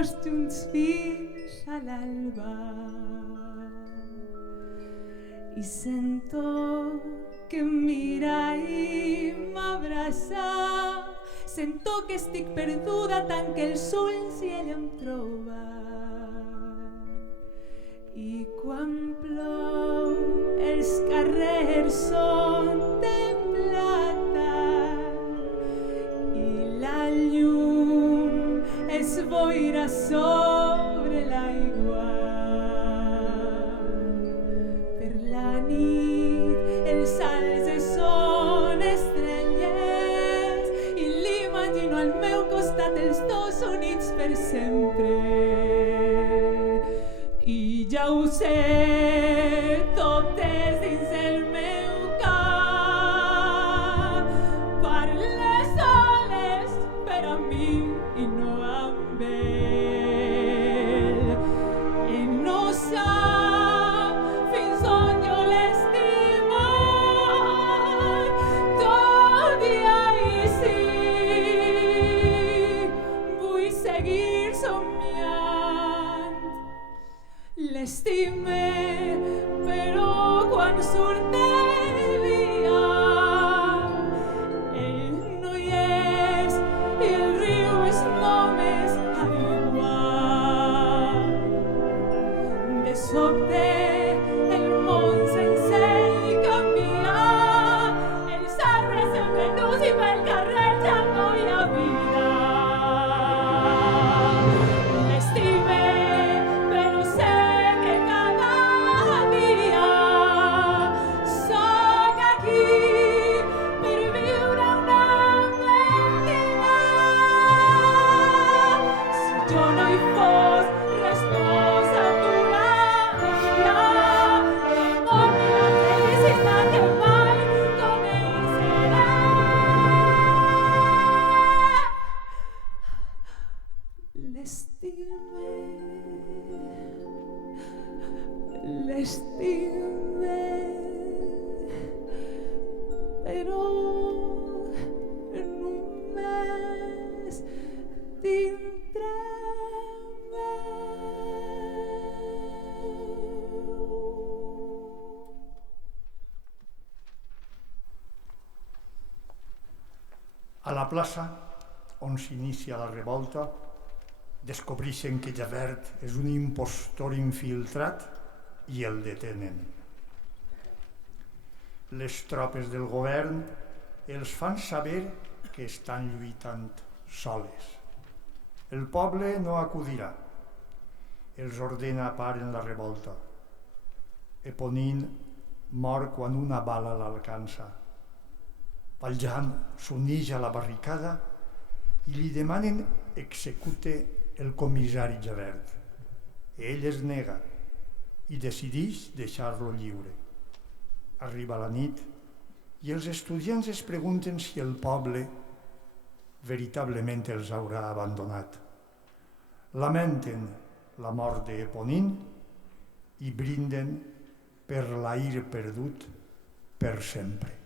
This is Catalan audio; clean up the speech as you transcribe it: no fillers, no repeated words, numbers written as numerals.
dos junts fins a l'alba. I sento que em mira i m'abraça. Sento que estic perduda, tanque els ulls i ell em troba. I quan plou els carrers són de plata i la llum es boira sobre l'aigua. Per la nit els salzes són estrelles i l'imagino al meu costat, els dos units per sempre. I ja ho sé, tot és dins el meu cap. Parles soles per a mi i no amb ell. Ell no sap fins on jo l'estimo. Tot i així vull seguir somiant. L'estime, però quan surt de dia ell no hi és i el riu és només aigua. De sobte el món sencer canvia, els arbres en menús i pel carrer ja no hi ha vida. L'estime, però sé que cada dia soc aquí per viure una mentida. Si jo no hi fos, res no s'aturaria. El món i la felicitat que mai coneixeré. L'estime, però només dintre meu. A la plaça, on s'inicia la revolta, descobreixen que Javert és un impostor infiltrat i el detenen. Les tropes del govern els fan saber que estan lluitant soles. El poble no acudirà. Els ordena paren la revolta. Eponine mor quan una bala l'alcança. Valjean s'uneix a la barricada i li demanen execute el comissari Javert. Ell es nega i decideix deixar-lo lliure. Arriba la nit i els estudiants es pregunten si el poble veritablement els haurà abandonat. Lamenten la mort d'Eponine i brinden per l'ahir perdut per sempre.